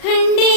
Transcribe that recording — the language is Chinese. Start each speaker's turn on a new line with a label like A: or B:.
A: 肯定